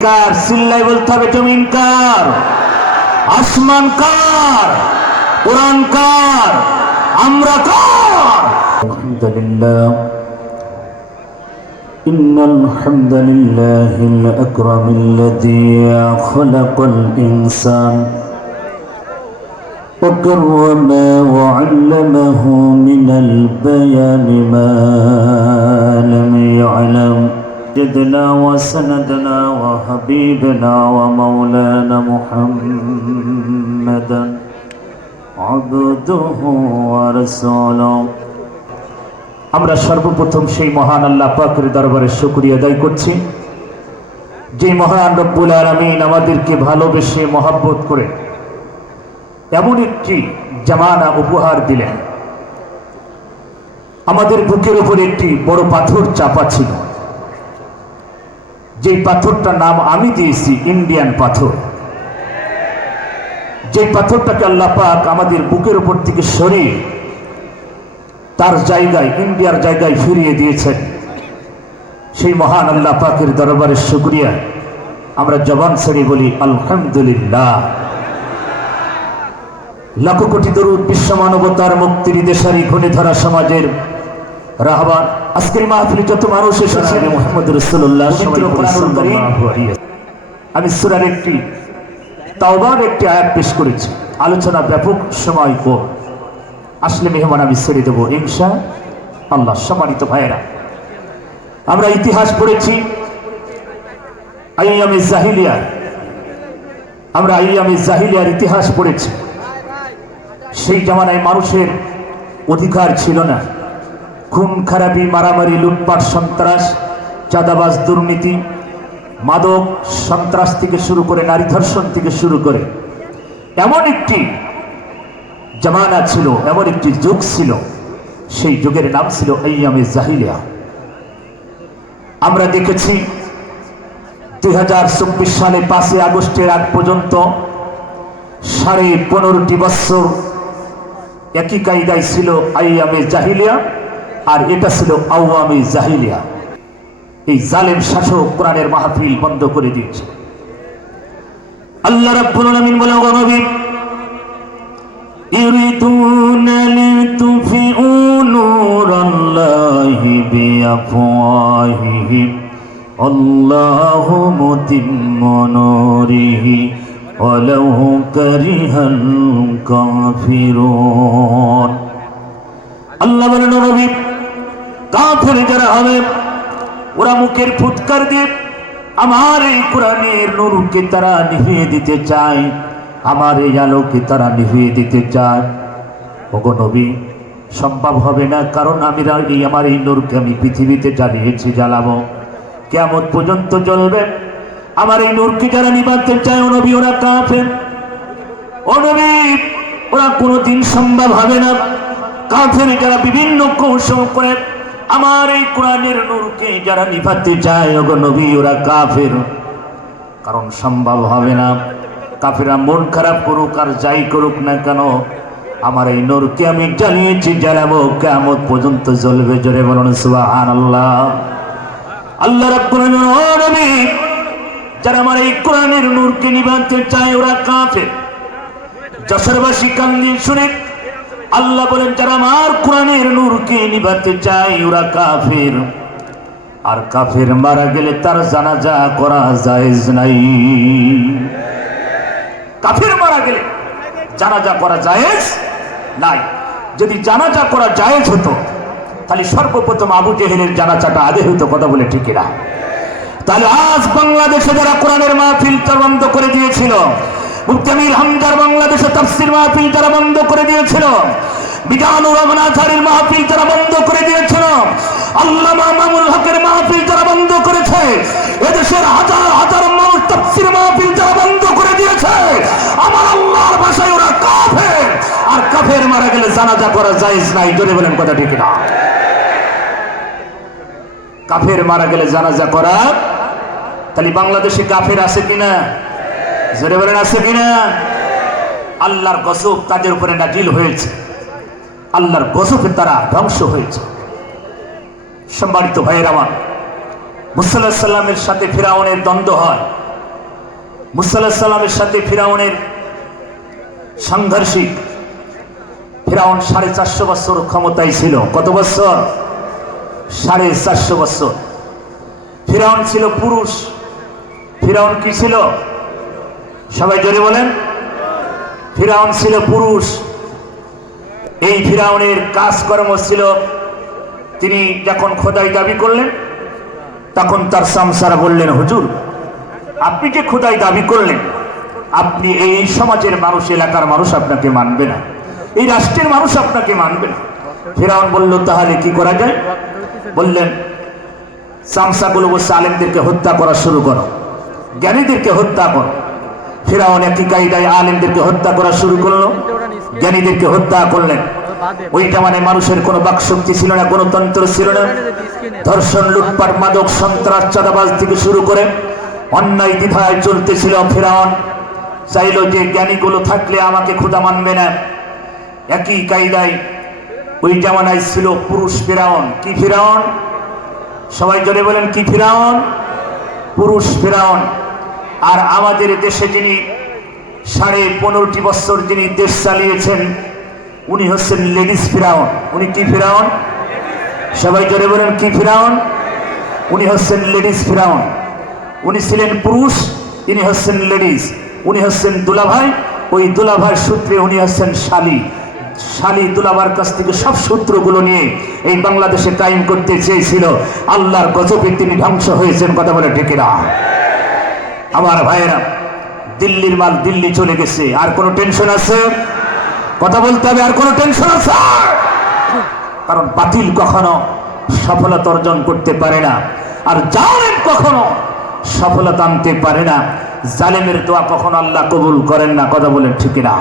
কার সিল্লাই বলতে হবে জমিন কার আসমান কার কোরআন কার আমরা কার আলহামদুলিল্লাহ إن الحمد لله الأكرم الذي خلق الإنسان وكرم وعلمه من البيان ما لم يعلم جدنا وسندنا وحبيبنا ومولانا محمدا عبده ورسوله আমরা সর্বপ্রথম সেই মহান আল্লাহ পাকের দরবারে শুকরিয়া আদায় করছি যে মহান রব্বুল আলমিন আমাদেরকে ভালোবেসে মহাব্বত করে এমন একটি জামানা উপহার দিলেন আমাদের বুকের উপর একটি বড় পাথর চাপা ছিল যে পাথরটার নাম আমি দিয়েছি ইন্ডিয়ান পাথর। যে পাথরটাকে আল্লাহ পাক আমাদের বুকের উপর থেকে সরিয়ে তার জায়গায় ইন্ডিয়ার জায়গায় ফিরিয়ে দিয়েছেন। সেই মহান আল্লাহ পাকের দরবারে শুক্রিয়া। আমরা জবান ছেড়ে বলি, আলহামদুলিল্লাহ। লাখো কোটি দরুদ বিশ্ব মানবতার মুক্তির দেশারি ঘনে ধরা সমাজের রাহবান আজকের মাহফিলে যত মানুষ এসেছে মোহাম্মদ রসুল্লাহ আমি সুরার একটি তাওবার একটি আয়াত পেশ করেছি। আলোচনা ব্যাপক সময় কম আসলে মেহমান আমি ছেড়ে দেবো ইনশা আল্লাহ সম্মানিত ভাইয়েরা। আমরা ইতিহাস পড়েছি আইয়ামে জাহিলিয়ার আমরা আইয়ামে জাহিলিয়ার ইতিহাস পড়েছি। সেই জামানায় মানুষের অধিকার ছিল না। খুন, খারাপি, মারামারি, লুটপাট, সন্ত্রাস, চাঁদাবাজ, দুর্নীতি, মাদক, সন্ত্রাস থেকে শুরু করে, নারী ধর্ষণ থেকে শুরু করে, এমন একটি জামানা ছিল, এমন একটি যুগ ছিল, সেই যুগের নাম ছিল আইয়ামে জাহিলিয়া। আমরা দেখেছি দুই হাজার চব্বিশ সালে পাঁচই আগস্টের আগ পর্যন্ত সাড়ে পনেরোটি বৎসর একই কায়দায় ছিল আইয়ামে জাহিলিয়া। আর এটা ছিল আওয়ামী জাহিলিয়া। এই জালেম শাসক কোরআনের মাহফিল বন্ধ করে দিয়েছে। আল্লাহ রাব্বুল আলামিন বলে ও নবী, ইউরিদুনা লিতুফিউ নূরাল্লাহি বিআফওয়াহিহিম। আল্লাহু মুতিম্মু নূরিহি, ওয়ালাউ কারিহাল কাফিরুন। আল্লাহ বলেন নবী কাফের যারা হবে, ওরা মুখের ফুৎকার দিয়ে আমার এই কোরআনের নুরকে তারা নিভিয়ে দিতে চায়, আমার এই আলোকে তারা নিভিয়ে দিতে চায়। ওগো নবী, সম্ভব হবে না কারণ আমি আমার এই নূরকে আমি পৃথিবীতে জ্বালিয়েছি, জ্বালাবো। কেমন পর্যন্ত জ্বলবে। আমার এই নূরকে যারা নিবাতে চায়, ও নবী, ওরা কাফের। ও ওরা কোনোদিন সম্ভব হবে না। কাফের যারা বিভিন্ন কৌশল করে আমার এই কোরআনের নূরকে যারা নিভাতে চায়, ওগো নবী, ওরা কাফের। কারণ সম্ভব হবে না। কাফেরা মন খারাপ করুক আর যাই করুক না কেন, আমার এই নূরকে আমি জ্বালিয়েছি, জ্বালাবো কেমন পর্যন্ত জ্বলবে জোরে বলুন সুবাহান আল্লাহ আল্লাহ রাব্বুল ও নবী যারা আমার এই কোরআনের নূরকে নিভাতে চায়, ওরা কাফের। যশোরবাসী কান্দিন শুনে আল্লাহ বলেন, যারা আমার কোরআনের নূরকে নিভাতে চায়, ওরা কাফের। আর কাফের মারা গেলে তার জানাজা করা জায়েজ নাই। কাফের মারা গেলে জানাজা করা জায়েজ নাই। যদি জানাজা করা জায়েজ হতো, তাহলে সর্বপ্রথম আবু জেহেলের জানাজাটা আগে হইতো, কথা বলে ঠিকিরা তাহলে আজ বাংলাদেশে যারা কোরআনের মাহফিল বন্ধ করে দিয়েছিল মুক্তামিল হামদার বাংলাদেশে তাফসির মাহফিল তারা বন্ধ করে দিয়েছিল। বিজানুর রহমান আজহারের মাহফিল তারা বন্ধ করে দিয়েছিল। আল্লামা মামুল হকের মাহফিল তারা বন্ধ করেছে। এদেশের হাজার হাজার মানুষ তাফসির মাহফিল তারা বন্ধ করে দিয়েছে। আমার আল্লাহর ভাষায় ওরা কাফের। আর কাফের মারা গেলে জানাজা করা জায়েজ নাই। জোরে বলেন কথা ঠিক না কাফের মারা গেলে জানাজা করা তাহলে বাংলাদেশে কাফের আছে কিনা? জোরে বলেন, আছে কিনা? আল্লাহর গজব তাদের উপরে নাজিল হয়েছে। আল্লাহর গজবে তারা ধ্বংস হয়েছে। সম্মানিত ভাইয়ের আমার, মুসাল্লাহ সাল্লামের সাথে ফিরাউনের দ্বন্দ্ব হয়। মুসাল্লাহ সাল্লামের সাথে ফিরাউনের সাংঘর্ষিক। ফিরাউন সাড়ে চারশো বছর ক্ষমতায় ছিল। কত বছর? সাড়ে চারশো বছর। ফিরাউন ছিল পুরুষ। ফিরাউন কি ছিল? সবাই জোরে বলেন। ফিরাউন ছিল পুরুষ। এই ফিরাউনের কাজকর্ম ছিল, তিনি যখন খোদাই দাবি করলেন, তখন তার সামসারা বললেন, হুজুর, আপনি যে খোদাই দাবি করলেন, আপনি এই সমাজের মানুষ, এলাকার মানুষ আপনাকে মানবে না। এই রাষ্ট্রের মানুষ আপনাকে মানবে না। ফেরাউন বলল, তাহলে কি করা যায়? বললেন সামসাগুলো বসে আলেমদেরকে হত্যা করা শুরু করো। জ্ঞানীদেরকে হত্যা করো। ফেরাউন একই কায়দায় আলেমদেরকে হত্যা করা শুরু করল, জ্ঞানীদেরকে হত্যা করলেন। ওইটা মানে মানুষের কোনো বাকশক্তি ছিল না কোনো তন্ত্র ছিল না। ধর্ষণ, লুটপাট, মাদক, সন্ত্রাস, চাঁদাবাজ থেকে শুরু করে অন্যায় দ্বিধায় চলতেছিল ফেরাউন। চাইলো যে জ্ঞানীগুলো থাকলে আমাকে ক্ষুদা মানবে না। একই কায়দায় ওই জামানায় ছিল পুরুষ ফেরাউন। কি ফেরাউন? সবাই জোরে বলেন, কি ফেরাউন? পুরুষ ফেরাউন। আর আমাদের দেশে যিনি সাড়ে পনেরোটি বছর যিনি দেশ চালিয়েছেন, উনি হচ্ছেন লেডিস ফিরাউন। উনি কি ফিরাউন? সবাই জোরে বলেন, কি ফিরাউন? উনি হচ্ছেন লেডিস ফিরাউন। উনি ছিলেন পুরুষ, তিনি হচ্ছেন লেডিস। উনি হচ্ছেন দুলাভাই, ওই দুলাভাই সূত্রে উনি হচ্ছেন শালি। শালি দুলাভার কাছ থেকে সব সূত্রগুলো নিয়ে এই বাংলাদেশে কায়েম করতে চেয়েছিল। আল্লাহর গজবে তিনি ধ্বংস হয়েছেন, কথা বলে ঢেকে না আমার ভাইয়েরা, দিল্লির মাল দিল্লি চলে গেছে। আর কোনো টেনশন আছে? কথা বলতে হবে, আর কোনো টেনশন আছে? কারণ বাতিল কখনো সফলতা অর্জন করতে পারে না। আর জালেম কখনো সফলতা আনতে পারে না। জালেমের দোয়া কখনো আল্লাহ কবুল করেন না, কথা বলেন ঠিক না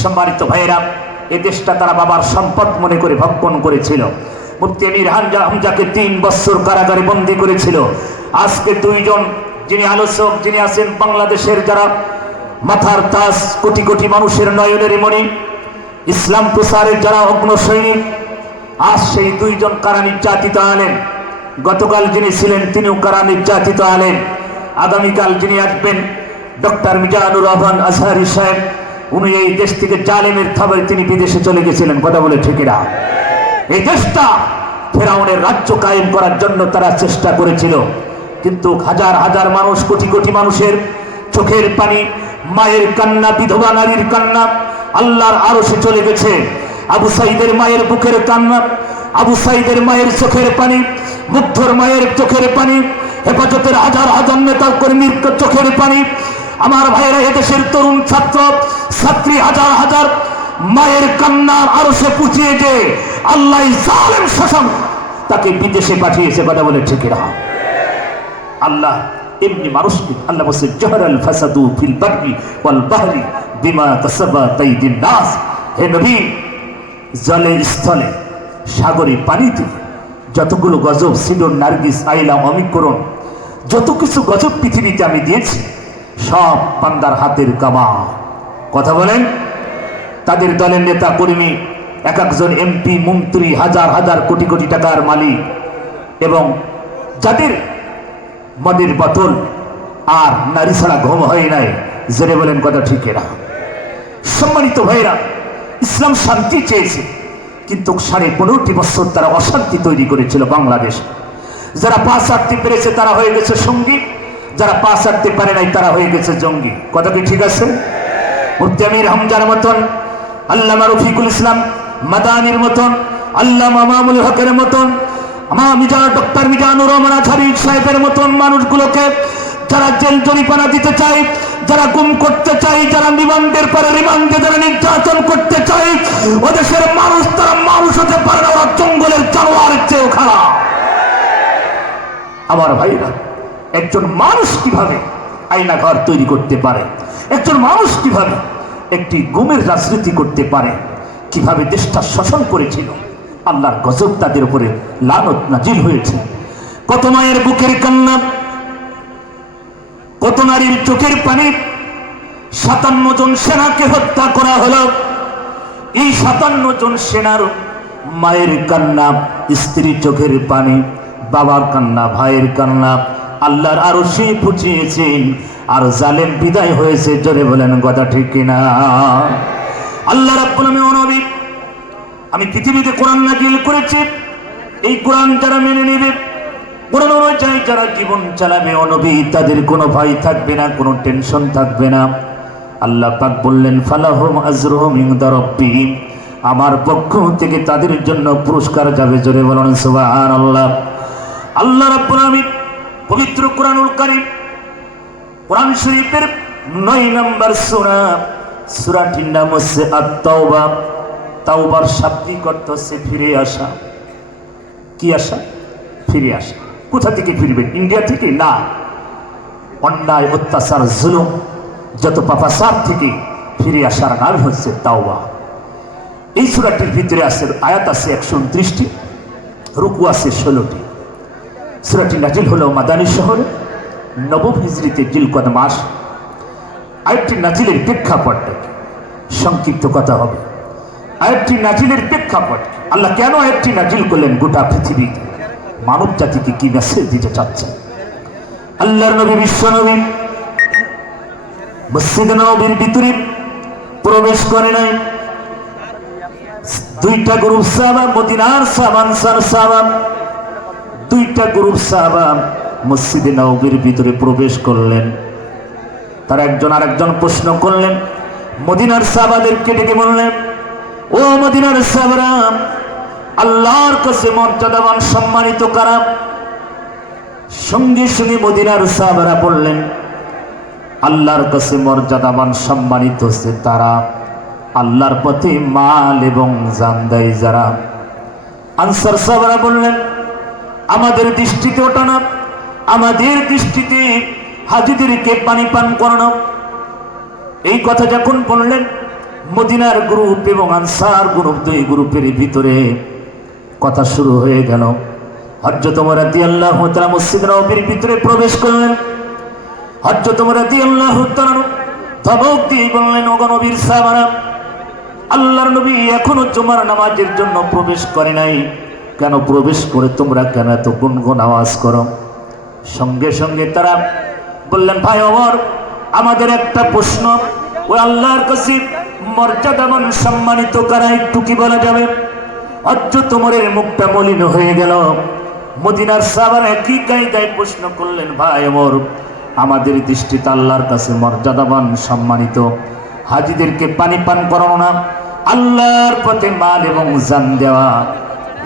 সম্মানিত ভাইয়েরা, এ দেশটা তারা বাবার সম্পদ মনে করে ভক্ষণ করেছিল। মুফতি আমির হামজা হামজাকে তিন বছর কারাগারে বন্দি করেছিল। আজকে দুইজন যিনি আলোচক, যিনি আছেন বাংলাদেশের যারা মাথার তাস কোটি কোটি মানুষের নয়নের মণি, ইসলাম প্রসারের যারা অগ্ন সৈনিক, আজ সেই দুইজন কারা নির্যাতিত আলেন গতকাল যিনি ছিলেন তিনিও কারা নির্যাতিত আলেন আগামীকাল যিনি আসবেন ডক্টর মিজানুর রহমান আজহারি সাহেব, উনি এই দেশ থেকে জালেমের থাবায় তিনি বিদেশে চলে গেছিলেন, কথা বলে ঠিকিরা এই দেশটা ফেরাউনের রাজ্য কায়েম করার জন্য তারা চেষ্টা করেছিল। কিন্তু হাজার হাজার মানুষ, কোটি কোটি মানুষের চোখের পানি, মায়ের কান্না, বিধবা নারীর কান্না, আল্লাহর আরও সে চলে গেছে। আবু সাইদের মায়ের বুকের কান্না, আবু সাইদের মায়ের চোখের পানি, মুগ্ধর মায়ের চোখের পানি, হেফাজতের হাজার হাজার নেতা কর্মীর চোখের পানি, আমার ভাইয়েরা এদেশের তরুণ ছাত্র, ছাত্রী হাজার হাজার মায়ের কান্না আরও সে পুছিয়ে যে আল্লাহ শাসন তাকে বিদেশে পাঠিয়েছে কথা বলে ঠিক না আল্লাহ এমনি মানুষকে আল্লাহ বলছে, জহরাল ফাসাদু ফিল বাররি ওয়াল বাহরি বিমা কাসাবা তাইদিন নাস। হে নবী জলে স্থলে, সাগরে পানিতে যতগুলো গজব সিডন নার্গিস আইলা অমিকরণ যত কিছু গজব পৃথিবীতে আমি দিয়েছি, সব পান্দার হাতের কামা কথা বলেন? তাদের দলের নেতা, কর্মী, এক একজন এমপি, মন্ত্রী, হাজার হাজার কোটি কোটি টাকার মালিক এবং যাদের মদের বোতল আর নারী ছাড়া ঘুম হয় নাই। জেনে বলেন কথা ঠিক না সম্মানিত ভাইরা ইসলাম শান্তি চেয়েছে, কিন্তু সাড়ে পনেরোটি বছর তারা অশান্তি তৈরি করেছিল বাংলাদেশ। যারা পাশ আটতে পেরেছে তারা হয়ে গেছে সঙ্গী, যারা পাশ আটতে পারে নাই তারা হয়ে গেছে জঙ্গি। কথা কি ঠিক আছে? মুফতি হামজার মতন, আল্লামা রফিকুল ইসলাম মাদানির মতন, আল্লামা মামুল হকের মতন আমার মিজা ডক্টর মিজানুর রহমান আথারি সাহেবের মতন মানুষগুলোকে যারা জেল জরিপানা দিতে চায়, যারা গুম করতে চাই যারা রিমান্ডের পরে রিমান্ডে যারা নির্যাতন করতে চাই ও দেশের মানুষ, তারা মানুষ হতে পারে না, ওরা জঙ্গলের চেয়েও খারাপ। আমার ভাইরা, একজন মানুষ কীভাবে আয়না ঘর তৈরি করতে পারে? একজন মানুষ কীভাবে একটি গুমের রাজনীতি করতে পারে? কীভাবে দেশটা শাসন করেছিল? আল্লাহর গজব তাদের উপরে লানত নাজিল হয়েছে। কত মায়ের বুকের কান্না, কত নারীর চোখের পানি, সাতান্ন জন সেনাকে হত্যা করা হলো। এই সাতান্ন জন সেনার মায়ের কান্না, স্ত্রীর চোখের পানি, বাবার কান্না, ভাইয়ের কান্না, আল্লাহর আরও সে পুচিয়েছেন আর জালেম বিদায় হয়েছে। জোরে বলেন, কথা ঠিক কিনা? আল্লাহ রাব্বুল আলামিন আমি পৃথিবীতে কোরআন নাজিল করেছি। এই কোরআন যারা মেনে নেবে, কোরআন অনুযায়ী যারা জীবন চালাবে অনবী তাদের কোনো ভয় থাকবে না, কোনো টেনশন থাকবে না। আল্লাহ পাক বললেন, ফালাহুম আজরুহুম ইনদা রাব্বিহিম। আমার পক্ষ থেকে তাদের জন্য পুরস্কার যাবে জোরে বলুন, সুবহানাল্লাহ। আল্লাহ রাব্বুল আলামিন পবিত্র কোরআনুল কারীম, কোরআন শরীফের নয় নম্বর সূরা, সূরাটির নাম হচ্ছে আত-তাওবা। তাওবার শাব্দিক অর্থ হচ্ছে ফিরে আসা। কি আসা? ফিরে আসা। কোথা থেকে ফিরবেন? ইন্ডিয়া থেকে? না। অন্যায়, অত্যাচার, জুলুম, যত পাপাচার থেকে ফিরে আসার নাম হচ্ছে তাওবা। এই সুরাটির ভিতরে আছে, আয়াত আছে একশো উনত্রিশটি, রুকু আছে ষোলোটি। সুরাটি নাজিল হলো মাদানী শহরে, নবম হিজড়িতে জিলকদ মাস। আরেকটি নাজিলের প্রেক্ষাপট সংক্ষিপ্ত কথা হবে। আরেকটি নাজিলের প্রেক্ষাপট। আল্লাহ কেন আরেকটি নাজিল করলেন গোটা পৃথিবী? মানব জাতিকে কি মেসেজ দিতে চাচ্ছেন? আল্লাহর নবী বিশ্ব নবী, মসজিদ নবীর ভিতরে প্রবেশ করে নাই। দুইটা গ্রুপ সাহাবা, মদিনার সাহাবান সার সাহাবা। দুইটা গ্রুপ সাহাবা মসজিদে নবীর ভিতরে প্রবেশ করলেন। তার একজন আরেকজন প্রশ্ন করলেন। মদিনার সাহাবাদেরকে ডেকে বললেন ও মদিনার সাহাবারা আল্লাহর কাছে মর্যাদাবান সম্মানিত কারা? সঙ্গে সঙ্গে মদিনার সাহাবারা বললেন, আল্লাহর কাছে মর্যাদাবান সম্মানিত হচ্ছে তারা, আল্লাহর পথে মাল এবং জান দেয় যারা। আনসার সাহাবারা বললেন, আমাদের দৃষ্টিতে ওটা না, আমাদের দৃষ্টিতে হাজিদেরকে পানি পান করানো। এই কথা যখন বললেন মদিনার গ্রুপ এবং আনসার গ্রুপ দুই গ্রুপের ভিতরে কথা শুরু হয়ে গেল। হজরত মরাদি আল্লাহ তারা মসজিদ নবীর ভিতরে প্রবেশ করলেন। হজরত মরাদি আল্লাহ ধমক দিয়ে সাহাবারা, আল্লাহর নবী এখনও তোমার নামাজের জন্য প্রবেশ করে নাই। কেন প্রবেশ করে তোমরা কেন এত গুনগুন আওয়াজ করো? সঙ্গে সঙ্গে তারা বললেন, ভাই অমর আমাদের একটা প্রশ্ন। ওই আল্লাহর কাছে মর্যাদাবান সম্মানিত কারা একটু কি বলা যাবে? অজ্জ তোমরের মুখটা মলিন হয়ে গেল। মদিনার সাবারা কি কায়দায় প্রশ্ন করলেন, ভাই অমর আমাদের দৃষ্টিতে আল্লাহর কাছে মর্যাদাবান সম্মানিত। হাজিদেরকে পানি পান করানো না, আল্লাহর পথে মাল এবং জান দেওয়া।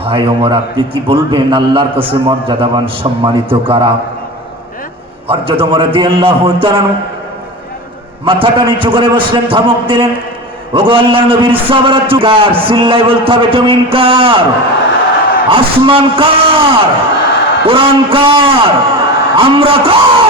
ভাই ওমর, আপনি কি বলবেন, আল্লাহর কাছে মর্যাদাবান সম্মানিত কারা? হরজত ওমর দিয়ে আল্লাহ মাথাটা নিচু করে বসলেন, ধমক দিলেন ওগো আল্লাহ নবীর বলতে হবে কার? আসমান কার? কোরআন কার? আমরা কার?